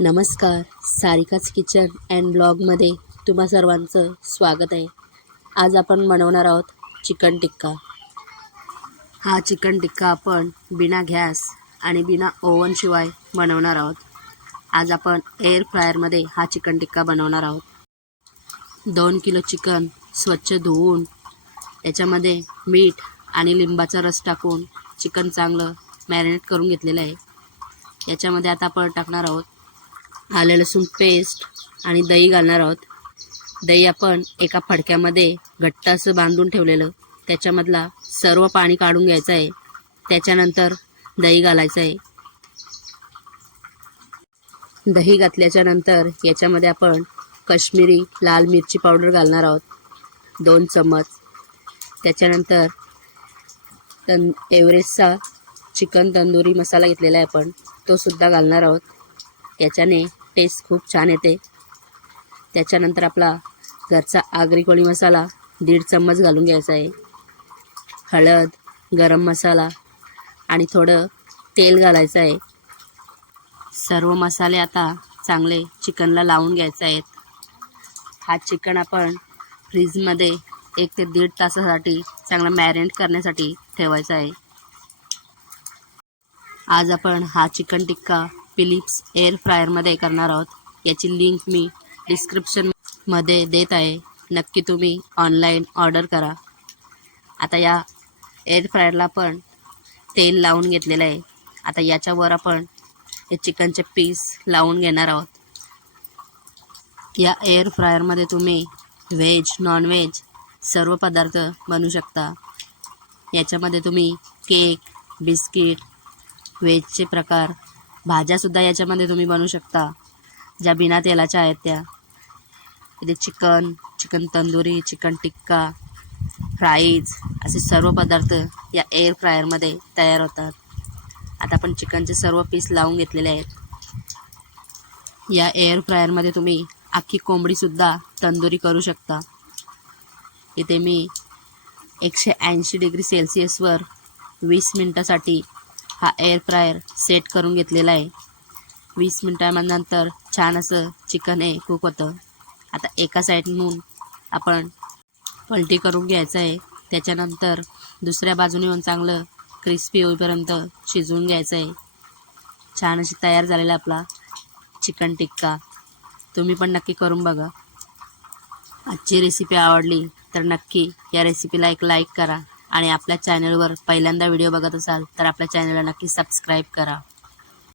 नमस्कार सारिकाच kitchen and ब्लॉगमध्ये तुम्हा सर्वांचं स्वागत आहे. आज आपण बनवणार आहोत चिकन टिक्का. हा चिकन टिक्का आपण बिना गॅस आणि बिना ओव्हनशिवाय बनवणार आहोत. आज आपण एअर फ्रायरमध्ये हा चिकन टिक्का बनवणार आहोत. दोन किलो चिकन स्वच्छ धुवून याच्यामध्ये मीठ आणि लिंबाचा रस टाकून चिकन चांगलं मॅरिनेट करून घेतलेलं आहे. याच्यामध्ये आता आपण टाकणार आहोत आलं लसूण पेस्ट आणि दही घालणार आहोत. दही आपण एका फडक्यामध्ये घट्ट असं बांधून ठेवलेलं. त्याच्यामधला सर्व पाणी काढून घ्यायचं आहे. त्याच्यानंतर दही घालायचं आहे. दही घातल्याच्या नंतर याच्यामध्ये आपण कश्मीरी लाल मिरची पावडर घालणार आहोत. दोन चम्मच. त्याच्यानंतर तन एव्हरेस्टचा चिकन तंदुरी मसाला घेतलेला आहे आपण. तो सुद्धा घालणार आहोत. याच्याने टेस्ट खूप छान येते. त्याच्यानंतर आपला घरचा आगरी कोळी मसाला दीड चम्मच घालून घ्यायचा आहे. हळद गरम मसाला आणि थोडं तेल घालायचं आहे. सर्व मसाले आता चांगले चिकनला लावून घ्यायचे आहेत. हा चिकन आपण फ्रीजमध्ये एक ते दीड तासासाठी चांगला मॅरिनेट करण्यासाठी ठेवायचा आहे. आज आपण हा चिकन टिक्का फिलिप्स एअर फ्रायरमध्ये करणार आहोत. याची लिंक मी डिस्क्रिप्शनमध्ये देत आहे. नक्की तुम्ही ऑनलाईन ऑर्डर करा. आता या एअर फ्रायरला पण तेल लावून घेतलेलं आहे. आता याच्यावर आपण हे चिकनचे पीस लावून घेणार आहोत. या एअर फ्रायरमध्ये तुम्ही व्हेज नॉनव्हेज सर्व पदार्थ बनवू शकता. याच्यामध्ये तुम्ही केक बिस्किट व्हेजचे प्रकार भाज्यासुद्धा याच्यामध्ये तुम्ही बनवू शकता. ज्या बिना तेलाच्या आहेत त्या. इथे chicken chicken tandoori chicken tikka fries असे सर्व पदार्थ या एअर फ्रायरमध्ये तयार होतात. आता आपण चिकनचे सर्व पीस लावून घेतलेले आहेत. या एअर फ्रायरमध्ये तुम्ही अख्खी कोंबडीसुद्धा तंदुरी करू शकता. इथे मी एकशे ऐंशी डिग्री सेल्सिअसवर वीस मिनटासाठी हा एअर फ्रायर सेट करून घेतलेला आहे. वीस मिनटानंतर छान असं चिकन हे कुक होतं. आता एका साईडमधून आपण पलटी करून घ्यायचं आहे. त्याच्यानंतर दुसऱ्या बाजूने येऊन चांगलं क्रिस्पी होईपर्यंत शिजवून घ्यायचं आहे. छान अशी तयार झालेला आपला चिकन टिक्का. तुम्ही पण नक्की करून बघा. आजची रेसिपी आवडली तर नक्की या रेसिपीला एक लाईक करा. आणि आपल्या चॅनलवर पहिल्यांदा व्हिडिओ बघत असाल तर आपल्या चॅनलला नक्की सबस्क्राईब करा.